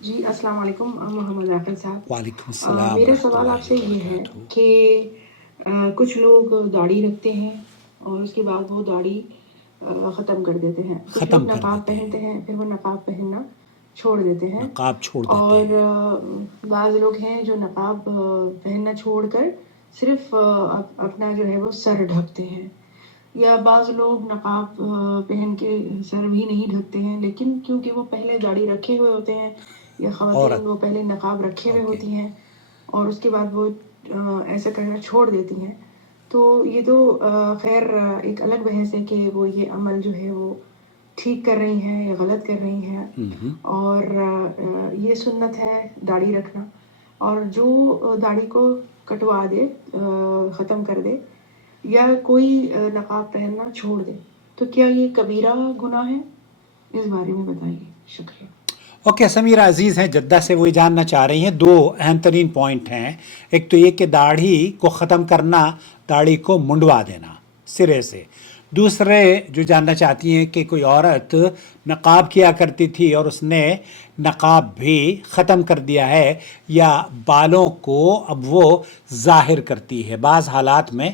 جی السلام علیکم محمد عاقل صاحب. وعلیکم السلام میرا ورحمۃ سوال آپ اللہ سے یہ ہے وبرکاتہ. کہ کچھ لوگ داڑھی رکھتے ہیں اور اس کے بعد وہ داڑھی ختم کر دیتے ہیں. کچھ ختم لوگ کر نقاب دیتے پہنتے ہیں، ہیں پھر وہ نقاب پہننا چھوڑ دیتے ہیں. نقاب چھوڑ دیتے اور ہیں. بعض لوگ ہیں جو نقاب پہننا چھوڑ کر صرف اپنا جو ہے وہ سر ڈھکتے ہیں. یا بعض لوگ نقاب پہن کے سر بھی نہیں ڈھکتے ہیں لیکن کیونکہ وہ پہلے داڑھی رکھے ہوئے ہوتے ہیں، یا خواتین عورت، وہ پہلے نقاب رکھے ہوئے اوکے. ہوتی ہیں اور اس کے بعد وہ ایسا کرنا چھوڑ دیتی ہیں. تو یہ تو خیر ایک الگ بحث ہے کہ وہ یہ عمل جو ہے وہ ٹھیک کر رہی ہیں یا غلط کر رہی ہیں. اور یہ سنت ہے داڑھی رکھنا. اور جو داڑھی کو کٹوا دے، ختم کر دے، یا کوئی نقاب پہننا چھوڑ دے، تو کیا یہ کبیرہ گناہ ہے؟ اس بارے میں بتائیے. شکریہ. اوکے، سمیرہ عزیز ہیں جدہ سے، وہی جاننا چاہ رہی ہیں. دو اہم ترین پوائنٹ ہیں. ایک تو یہ کہ داڑھی کو ختم کرنا، داڑھی کو منڈوا دینا سرے سے. دوسرے جو جاننا چاہتی ہیں کہ کوئی عورت نقاب کیا کرتی تھی اور اس نے نقاب بھی ختم کر دیا ہے، یا بالوں کو اب وہ ظاہر کرتی ہے. بعض حالات میں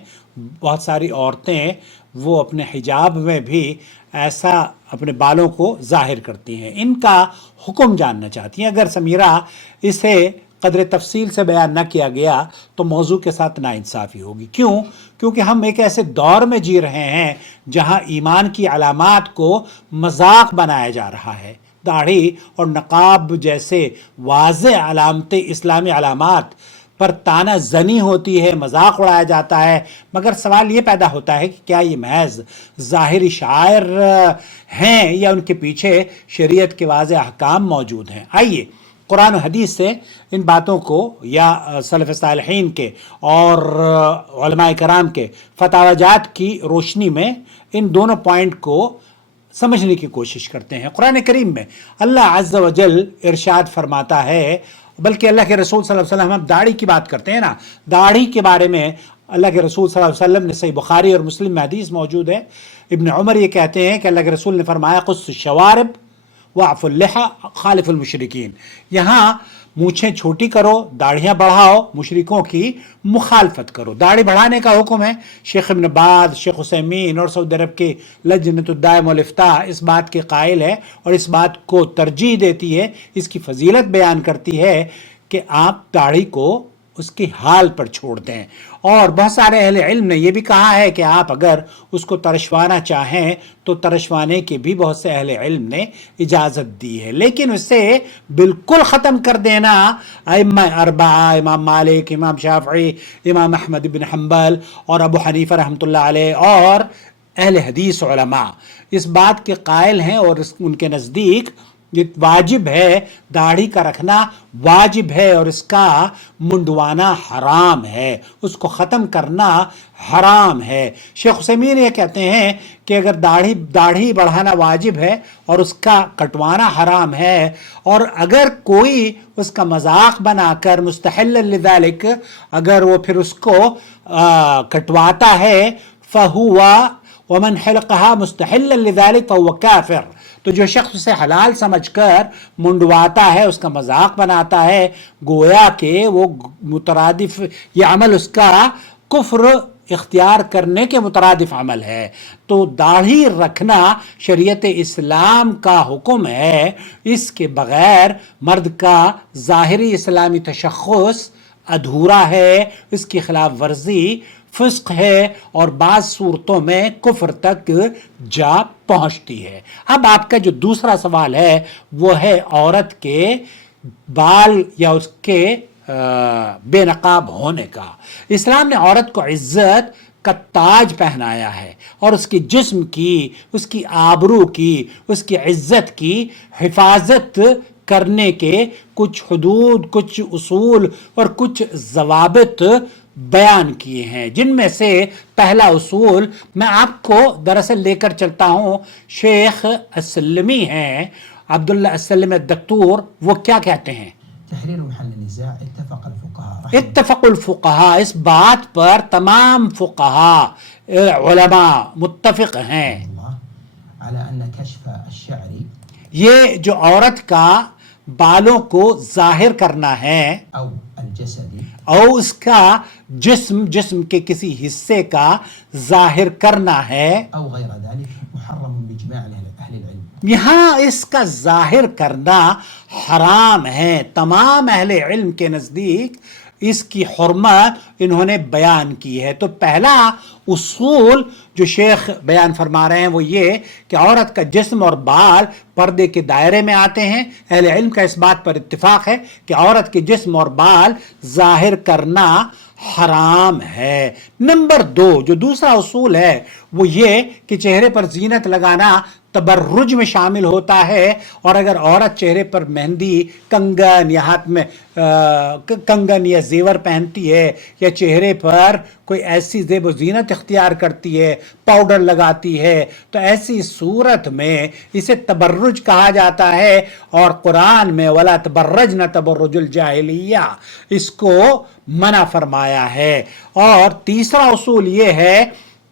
بہت ساری عورتیں وہ اپنے حجاب میں بھی ایسا اپنے بالوں کو ظاہر کرتی ہیں. ان کا حکم جاننا چاہتی ہیں. اگر سمیرہ اسے قدر تفصیل سے بیان نہ کیا گیا تو موضوع کے ساتھ ناانصافی ہوگی. کیوں؟ کیونکہ ہم ایک ایسے دور میں جی رہے ہیں جہاں ایمان کی علامات کو مذاق بنایا جا رہا ہے. داڑھی اور نقاب جیسے واضح علامتیں، اسلامی علامات پر تانا زنی ہوتی ہے، مذاق اڑایا جاتا ہے. مگر سوال یہ پیدا ہوتا ہے کہ کیا یہ محض ظاہری شاعر ہیں یا ان کے پیچھے شریعت کے واضح احکام موجود ہیں؟ آئیے قرآن و حدیث سے ان باتوں کو، یا سلف صالحین کے اور علماء کرام کے فتاوی جات کی روشنی میں ان دونوں پوائنٹ کو سمجھنے کی کوشش کرتے ہیں. قرآن کریم میں اللہ عز و جل ارشاد فرماتا ہے، بلکہ اللہ کے رسول صلی اللہ علیہ وسلم، ہم داڑھی کی بات کرتے ہیں نا، داڑھی کے بارے میں اللہ کے رسول صلی اللہ علیہ وسلم نے، صحیح بخاری اور مسلم میں حدیث موجود ہے، ابن عمر یہ کہتے ہیں کہ اللہ کے رسول نے فرمایا قص الشوارب وعف اللحى خالف المشرکین. یہاں مونچھیں چھوٹی کرو، داڑھیاں بڑھاؤ، مشرکوں کی مخالفت کرو. داڑھی بڑھانے کا حکم ہے. شیخ ابن باز، شیخ عثیمین اور سعودی عرب کی لجنۃ الدائمہ والافتاء اس بات کے قائل ہے اور اس بات کو ترجیح دیتی ہے، اس کی فضیلت بیان کرتی ہے کہ آپ داڑھی کو اس کی حال پر چھوڑ دیں. اور بہت سارے اہل علم نے یہ بھی کہا ہے کہ آپ اگر اس کو ترشوانا چاہیں تو ترشوانے کی بھی بہت سے اہل علم نے اجازت دی ہے. لیکن اسے بالکل ختم کر دینا، ائمہ اربعہ، امام مالک، امام شافعی، امام احمد بن حنبل اور ابو حنیفہ رحمۃ اللہ علیہ اور اہل حدیث علماء اس بات کے قائل ہیں، اور ان کے نزدیک یہ واجب ہے، داڑھی کا رکھنا واجب ہے اور اس کا منڈوانا حرام ہے، اس کو ختم کرنا حرام ہے. شیخ عثیمین یہ کہتے ہیں کہ اگر داڑھی بڑھانا واجب ہے اور اس کا کٹوانا حرام ہے، اور اگر کوئی اس کا مذاق بنا کر مستحل لذالک اگر وہ پھر اس کو کٹواتا ہے، فَهُوَ ومن حلقها مستحلا لذلك فهو کافر. تو جو شخص اسے حلال سمجھ کر منڈواتا ہے، اس کا مذاق بناتا ہے، گویا کہ وہ مترادف، یہ عمل اس کا کفر اختیار کرنے کے مترادف عمل ہے. تو داڑھی رکھنا شریعت اسلام کا حکم ہے. اس کے بغیر مرد کا ظاہری اسلامی تشخص ادھورا ہے، اس کی خلاف ورزی فسق ہے اور بعض صورتوں میں کفر تک جا پہنچتی ہے. اب آپ کا جو دوسرا سوال ہے وہ ہے عورت کے بال یا اس کے بے نقاب ہونے کا. اسلام نے عورت کو عزت کا تاج پہنایا ہے اور اس کے جسم کی، اس کی آبرو کی، اس کی عزت کی حفاظت کرنے کے کچھ حدود، کچھ اصول اور کچھ ضوابط بیان کیے ہیں، جن میں سے پہلا اصول میں آپ کو دراصل لے کر چلتا ہوں. شیخ السلمی ہیں، عبداللہ السلمی الدکتور، وہ کیا کہتے ہیں؟ تحرير محل النزاع اتفق الفقهاء اتفق الفقہاء، اس بات پر تمام فقہاء علماء متفق ہیں الله على أن كشف الشعر یہ جو عورت کا بالوں کو ظاہر کرنا ہے أو الجسد اور اس کا جسم کے کسی حصے کا ظاہر کرنا ہے، أو غير ذلك محرم بإجماع أهل العلم. یہاں اس کا ظاہر کرنا حرام ہے. تمام اہل علم کے نزدیک اس کی حرمت انہوں نے بیان کی ہے. تو پہلا اصول جو شیخ بیان فرما رہے ہیں وہ یہ کہ عورت کا جسم اور بال پردے کے دائرے میں آتے ہیں. اہل علم کا اس بات پر اتفاق ہے کہ عورت کے جسم اور بال ظاہر کرنا حرام ہے. نمبر 2 جو دوسرا اصول ہے وہ یہ کہ چہرے پر زینت لگانا تبرج میں شامل ہوتا ہے، اور اگر عورت چہرے پر مہندی، کنگن یا ہاتھ میں کنگن یا زیور پہنتی ہے یا چہرے پر کوئی ایسی زیب و زینت اختیار کرتی ہے، پاؤڈر لگاتی ہے، تو ایسی صورت میں اسے تبرج کہا جاتا ہے. اور قرآن میں وَلَا تَبَرَّجْنَ تَبَرُّجُ الْجَاهِلِيَّةِ اس کو منع فرمایا ہے. اور تیسرا اصول یہ ہے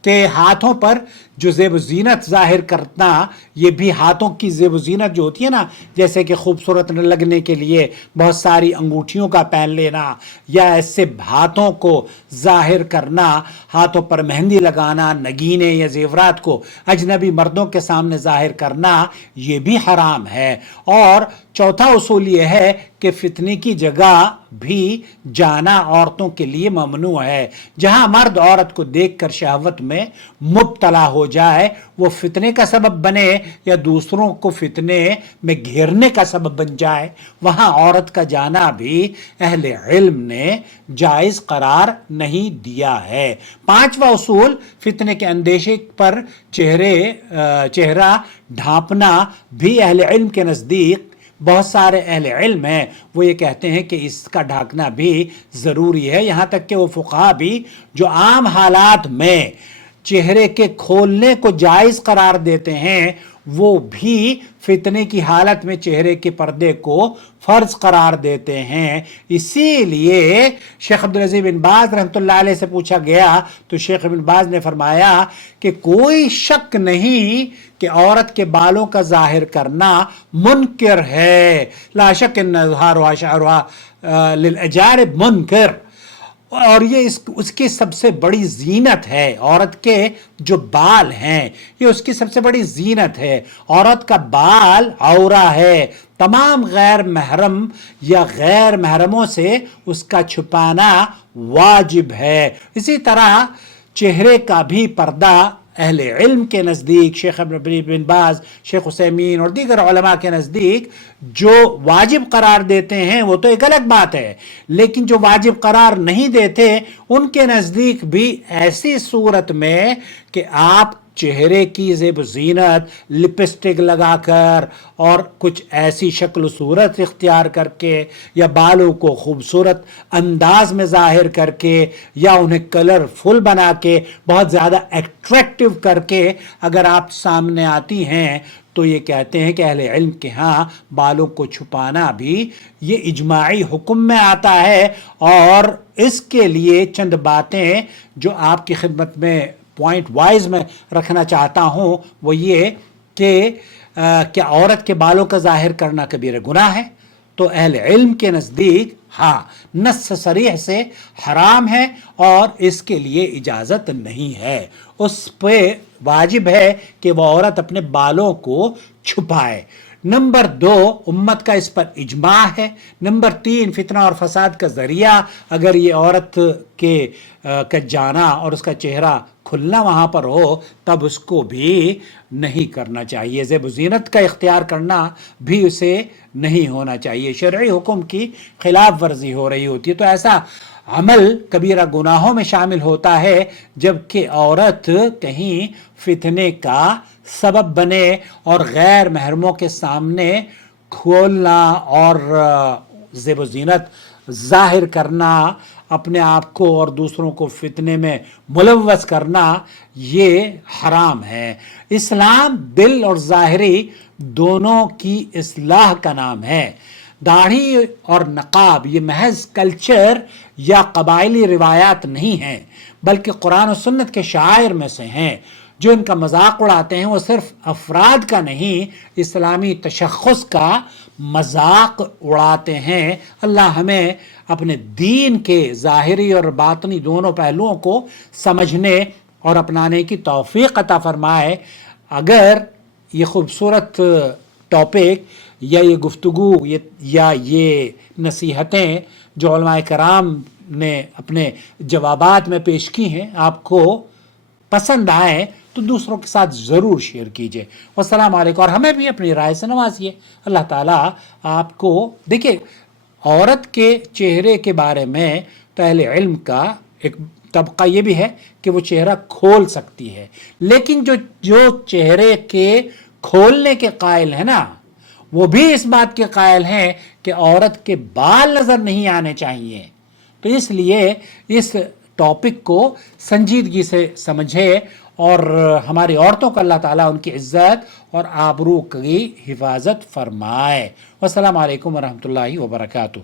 کہ ہاتھوں پر جو زیب و زینت ظاہر کرنا، یہ بھی ہاتھوں کی زیب و زینت جو ہوتی ہے نا، جیسے کہ خوبصورت نہ لگنے کے لیے بہت ساری انگوٹھیوں کا پہن لینا یا ایسے ہاتھوں کو ظاہر کرنا، ہاتھوں پر مہندی لگانا، نگینے یا زیورات کو اجنبی مردوں کے سامنے ظاہر کرنا، یہ بھی حرام ہے. اور چوتھا اصول یہ ہے کہ فتنے کی جگہ بھی جانا عورتوں کے لیے ممنوع ہے. جہاں مرد عورت کو دیکھ کر شہوت میں مبتلا ہو جائے، وہ فتنے کا سبب بنے یا دوسروں کو فتنے میں گھیرنے کا سبب بن جائے، وہاں عورت کا جانا بھی اہل علم نے جائز قرار نہیں دیا ہے. پانچواں اصول فتنے کے اندیشے پر چہرہ ڈھانپنا بھی اہل علم کے نزدیک، بہت سارے اہل علم ہیں وہ یہ کہتے ہیں کہ اس کا ڈھانکنا بھی ضروری ہے. یہاں تک کہ وہ فقہا بھی جو عام حالات میں چہرے کے کھولنے کو جائز قرار دیتے ہیں، وہ بھی فتنے کی حالت میں چہرے کے پردے کو فرض قرار دیتے ہیں. اسی لیے شیخ عبدالعزیز بن باز رحمۃ اللہ علیہ سے پوچھا گیا تو شیخ بن باز نے فرمایا کہ کوئی شک نہیں کہ عورت کے بالوں کا ظاہر کرنا منکر ہے. لا شک ان اظہارها شعرها للاجارب منکر، اور یہ اس کی سب سے بڑی زینت ہے. عورت کے جو بال ہیں یہ اس کی سب سے بڑی زینت ہے. عورت کا بال عورہ ہے. تمام غیر محرم یا غیر محرموں سے اس کا چھپانا واجب ہے. اسی طرح چہرے کا بھی پردہ اہل علم کے نزدیک، شیخ بن باز، شیخ عثیمین اور دیگر علماء کے نزدیک جو واجب قرار دیتے ہیں وہ تو ایک الگ بات ہے، لیکن جو واجب قرار نہیں دیتے ان کے نزدیک بھی ایسی صورت میں کہ آپ چہرے کی زیب و زینت لپسٹک لگا کر اور کچھ ایسی شکل و صورت اختیار کر کے یا بالوں کو خوبصورت انداز میں ظاہر کر کے یا انہیں کلر فل بنا کے بہت زیادہ ایٹریکٹیو کر کے اگر آپ سامنے آتی ہیں تو یہ کہتے ہیں کہ اہل علم کے ہاں بالوں کو چھپانا بھی یہ اجماعی حکم میں آتا ہے. اور اس کے لیے چند باتیں جو آپ کی خدمت میں پوائنٹ وائز میں رکھنا چاہتا ہوں وہ یہ کہ کیا عورت کے بالوں کا ظاہر کرنا کبیرہ گناہ ہے؟ تو اہل علم کے نزدیک ہاں، نص صریح سے حرام ہے اور اس کے لیے اجازت نہیں ہے. اس پہ واجب ہے کہ وہ عورت اپنے بالوں کو چھپائے. نمبر 2 امت کا اس پر اجماع ہے. نمبر 3 فتنہ اور فساد کا ذریعہ اگر یہ عورت کا جانا اور اس کا چہرہ کھلنا وہاں پر ہو تب اس کو بھی نہیں کرنا چاہیے. زیب و زینت کا اختیار کرنا بھی اسے نہیں ہونا چاہیے. شرعی حکم کی خلاف ورزی ہو رہی ہوتی ہے تو ایسا عمل کبیرہ گناہوں میں شامل ہوتا ہے جبکہ عورت کہیں فتنے کا سبب بنے اور غیر محرموں کے سامنے کھولنا اور زیب و زینت ظاہر کرنا، اپنے آپ کو اور دوسروں کو فتنے میں ملوث کرنا، یہ حرام ہے. اسلام دل اور ظاہری دونوں کی اصلاح کا نام ہے. داڑھی اور نقاب یہ محض کلچر یا قبائلی روایات نہیں ہیں بلکہ قرآن و سنت کے شعائر میں سے ہیں جو ان کا مذاق اڑاتے ہیں وہ صرف افراد کا نہیں، اسلامی تشخص کا مذاق اڑاتے ہیں۔ اللہ ہمیں اپنے دین کے ظاہری اور باطنی دونوں پہلوؤں کو سمجھنے اور اپنانے کی توفیق عطا فرمائے۔ اگر یہ خوبصورت ٹاپک یا یہ گفتگو یا یہ نصیحتیں جو علماء کرام نے اپنے جوابات میں پیش کی ہیں آپ کو پسند آئیں تو دوسروں کے ساتھ ضرور شیئر کیجئے۔ والسلام علیکم، اور ہمیں بھی اپنی رائے سے نوازیے۔ اللہ تعالیٰ آپ کو دیکھیں، عورت کے چہرے کے بارے میں تو اہل علم کا ایک طبقہ یہ بھی ہے کہ وہ چہرہ کھول سکتی ہے، لیکن جو چہرے کے کھولنے کے قائل ہیں نا، وہ بھی اس بات کے قائل ہیں کہ عورت کے بال نظر نہیں آنے چاہیے۔ تو اس لیے اس ٹاپک کو سنجیدگی سے سمجھے اور ہماری عورتوں کو اللہ تعالیٰ ان کی عزت اور آبرو کی حفاظت فرمائے۔ والسلام علیکم ورحمۃ اللہ وبرکاتہ۔